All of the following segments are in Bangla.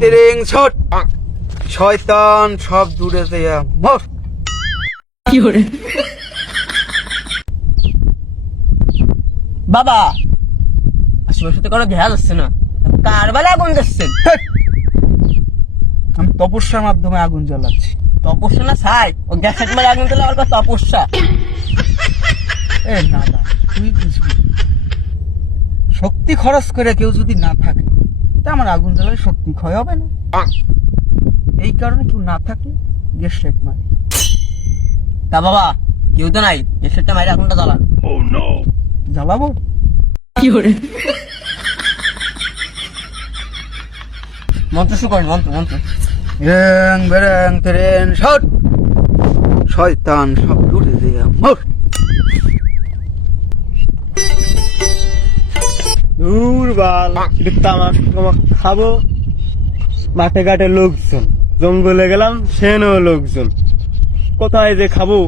তেরেং ছট শয়তান সব দূরে দেয়া মর। বাবা আশেপাশে তো কোনো দেখা যাচ্ছে না, কার বেলা আগুন যাচ্ছেন? আমি তপস্যার মাধ্যমে আগুন জ্বালাচ্ছি। তপস্যা না ছাই, ও গ্যাসের মেরে আগুন দিলে আমার কাছে তপস্যা। এ না না, তুই বুঝবি, শক্তি খরচ করে কেউ যদি না থাকে তা আমার আগুন জ্বালালে শক্তি ক্ষয় হবে না। এই কারণে কেউ না থাকলে গ্যাস লাইট মারে। তা বাবা কেউ তো নাই, গ্যাসেরটা মাইরে আগুনটা জ্বালান। জ্বালাবো? মন্ত্র শুরু করেন, মন্ত্র মন্ত্র। রেং বেরেং তেরেং ছট শয়তান সব দূরে দেয়া মর। দুর্বাল তামাক টামাক খাবো, মাঠে ঘাটে লোকজন, জঙ্গলে গেলাম সেনও লোকজন, কোথায় যে খাবো?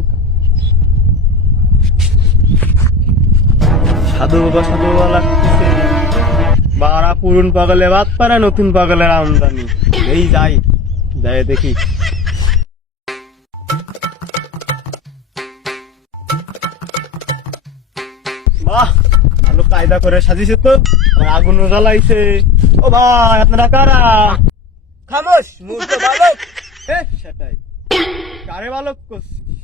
সাধু বাবা লাগতেছে, বারা পুরন পাগলে বাদ পারে, নতুন পাগলের আমদানি। এই যাই যাই দেখি। বাহ, ভালো কায়দা করে সাজিয়েছে তো, আর আগুনও জ্বালাইছে। ও ভাই, আপনারা কারা? খামোশ মূর্খ বালক। সেটাই, কারে বালক করছিস?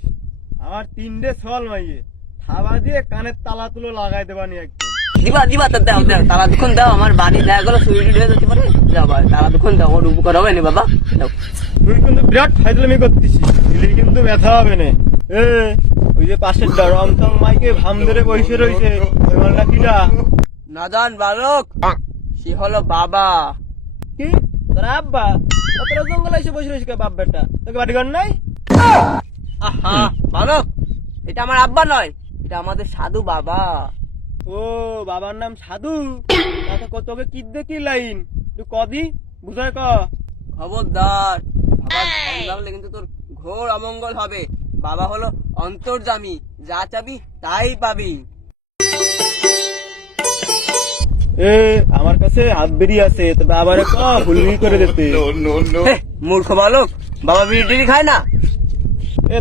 আমার 3টে ছল মাইয়ে থাবা দিয়ে কানের তালা তুলো লাগাই দেবানি একদম। দিবা দিবা তো দাও, দাও তারা দুখন দাও, আমার বাড়ি দেখা গেলো সুইট হয়ে যেতে পারে। যাও ভাই, তারা দুখন দাও, ওর উপকার হবে না বাবা, দাও। তুই কিন্তু বিরাট ফাইজলামি করতেছিস, দিলে কিন্তু ব্যথা হবে না। ওই যে পাশের রমচং মাইকে ভাম ধরে বসে রয়েছে, ওই মালটা কিটা? নাদান বালক, সে হলো বাবা। কি তোর আব্বা? তোরা জঙ্গলে এসে বসে রয়েছে বাপ বেটা, তোকে বাড়িঘর নাই? আহা বালক, এটা আমার আব্বা নয়, এটা আমাদের সাধু বাবা। ও বাবার নাম সাধু? তোকে কি দেখি লাইন তুই কদি বুঝায় ক। খবরদার, বাবার ধ্যান ভাঙলে কিন্তু তোর ঘোর অমঙ্গল হবে। বাবা হলো অন্তর্যামী, যা চাবি তাই পাবি। আমার কাছে হাত বেরিয়ে আছে, তবে আবার ভুলভুল করে দিতে। হে, মূর্খ বালক, বাবা বিড়ি টিড়ি খায় না।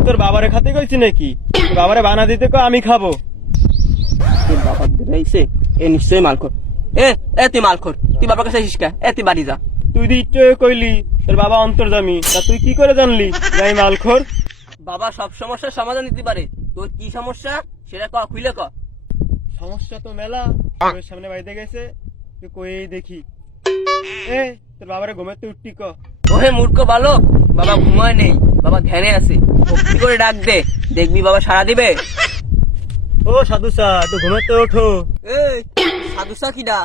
তোর বাবারে খাতে কইছি নাকি? তোর বাবারে বানা দিতে কো, আমি খাবো। তোর বাবা বেরাইছে, এ নিশ্চয়ই মালখোর। এ তুই মালখোর, তুই বাবার কাছে শিক্ষা, তুই বাড়ি যা। তুই দি ইচ্ছে কইলি তোর বাবা অন্তর্যামী, তা তুই কি করে জানলি যে আমি মালখোর? বাবা সব সমস্যার সমাধান দিতে পারে, তোর কি সমস্যা সেটা ক, খুলে ক। সমস্যা তো মেলা, তোর সামনে বাড়িতে গেছে, তুই কই দেখি। তোর বাবারে ঘুমাতে উঠতি ক। ওহে মূর্খ বালক, বাবা ঘুমায় নেই, বাবা ধ্যানে আছে। ভক্তি করে ডাক দে, দেখবি বাবা সাড়া দিবে। ও সাধুসা, তুই ঘুমাতে ওঠো। সাধুসা কিডা?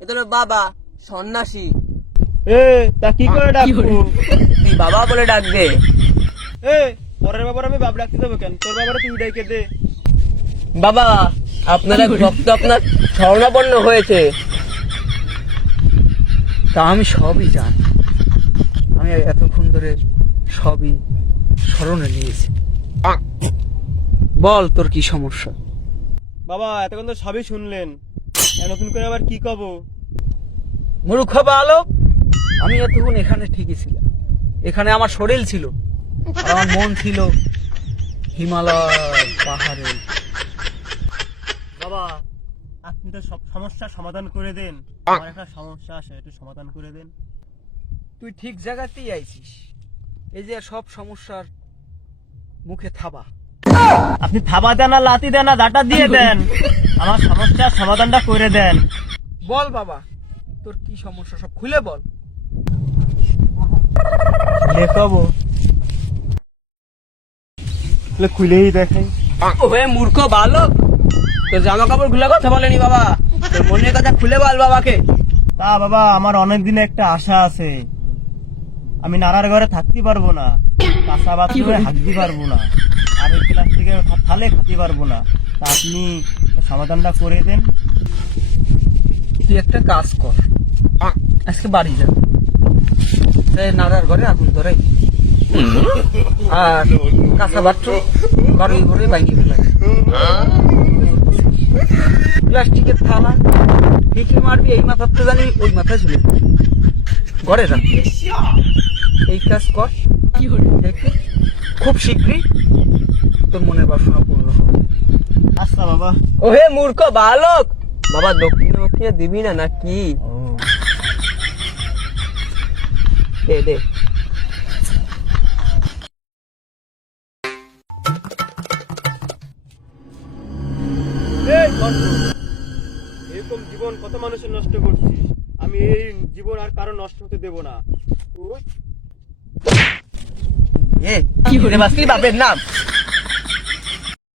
এ তো বাবা সন্ন্যাসী। তা কি করে ডাকবো? তুই বাবা বলে ডাক দে। পরের বাবার আমি বাপ ডাকতে যাবো কেন? তোর বাবারে তুই ডাকে দে। বাবা আপনার এক ভক্ত আপনার শরণাপন্ন হয়েছে। তা আমি সবই জানি, আমি এতক্ষণ ধরে সবই স্মরণে নিয়েছি। বল তোর কি সমস্যা? বাবা এতক্ষণ তো সবই শুনলেন, নতুন করে আবার কি কব? মূর্খ বালক, আমি এতক্ষণ এখানে ঠিকই ছিলাম, এখানে আমার শরীর ছিল আর আমার মন ছিল হিমালয় পাহাড়ে। বাবা আপনি তো সব সমস্যার সমাধান করে দেন, আমার একটা সমস্যা আছে, একটু সমাধান করে দেন। তুই ঠিক জায়গাতেই আইছিস, এই যে সব সমস্যার মুখে থাবা। আপনি থাবা দেন না লাতি দেন না ডাটা দিয়ে দেন, আমার সমস্যার সমাধানটা করে দেন। বল বাবা, তোর কি সমস্যা সব খুলে বল। লেখাবো খুলেই দেখাই। ওহে মূর্খ বালক, তোর জামা কাপড় খুলে কথা বলেনি বাবা, তোর মনের কথা খুলে বল বাবাকে। তা বাবা আমার অনেক দিনে একটা আশা আছে, আমি নারার ঘরে থাকতে পারবো না, কাঁচা বাথরুমে হাঁটতে পারবো না, আর ওই ক্লাস থেকে থালে খাতে পারবো না। তা আপনি সমাধানটা করে দেন। তুই একটা কাজ কর, আজকে বাড়ি যা, নাড়ার ঘরে আগুন ধরে আর কাঁচা বাথরুম ঘরে ঘরে বাইরে ফেলা, প্লাস্টিকের থালা ফেঁকে মারবি, এই মাথাতে জানি ওই মাথায় ঝুলে ঘরে রাখ। এই কাজ কর, দেখবি খুব শীঘ্রই তোর মনের বাসনা পূর্ণ হবে। আচ্ছা বাবা। ওহে মূর্খ বালক, বাবা দক্ষিণে মক্ষিণে দিবি না নাকি? দে দে। এই কণ্ঠ, এরকম জীবন কত মানুষের নষ্ট করছিস, আমি এই জীবন আর কারো নষ্ট হতে দেব না। বাপের নাম